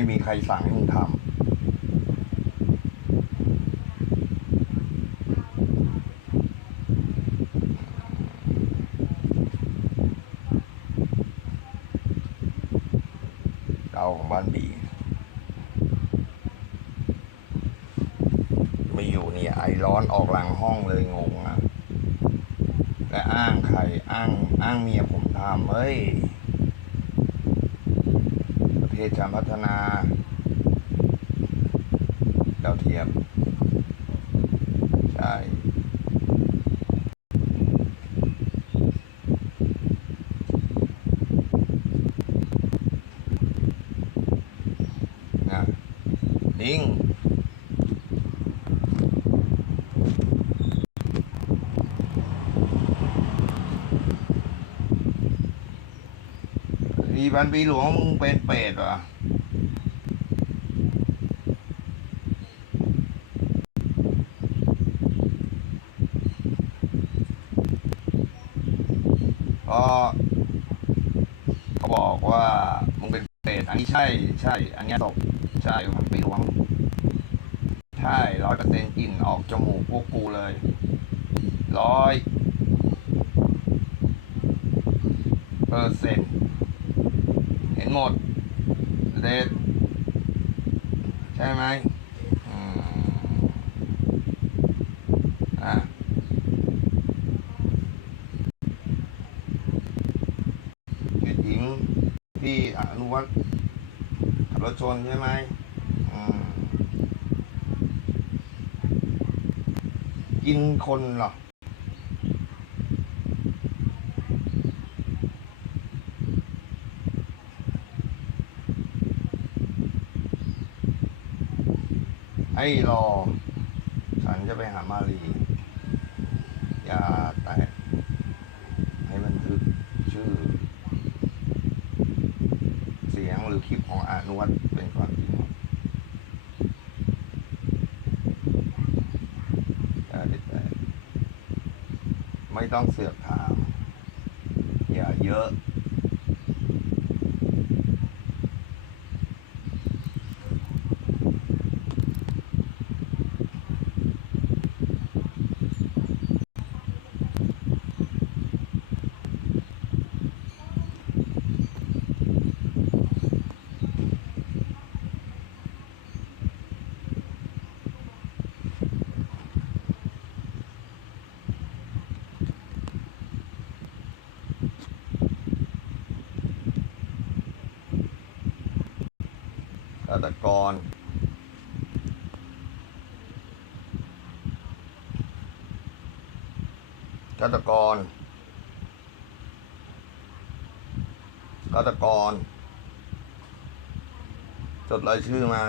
ไม่มีใครสั่งให้มึงทำเก่าของบ้านบีไม่อยู่เนี่ยไอร้อนออกหลังห้องเลยงงอะและอ้างใครอ้างอ้างเมียผมทำเฮ้ย ที่จะพัฒนาดาวเทียมใช่นะนิ่ง อีพันปีหลวงมึงเป็นเป็ดเหรอเพราะเขาบอกว่ามึงเป็นเป็ดอันนี้ใช่ใช่ อันนี้ตกใช่พันปีหลวง ใช่ร้อยเปอร์เซ็นต์กลิ่นออกจมูกพวกกูเลยร้อยเปอร์เซ็นต์ เห็นหมดเด็ดใช่ไหมอืมอะหยุดหญิงพี่อนุวัฒน์ขับรถชนใช่ไหมอืมกินคนเหรอ ให้รอ ฉันจะไปหามารี อย่าแตะให้บันทึกชื่อ เสียงหรือคลิปของอานุวัตเป็นความจริงอย่าได้แตะไม่ต้องเสือกถาม อย่าเยอะ ฆาตกร ฆาตกร ฆาตกร จดรายชื่อมา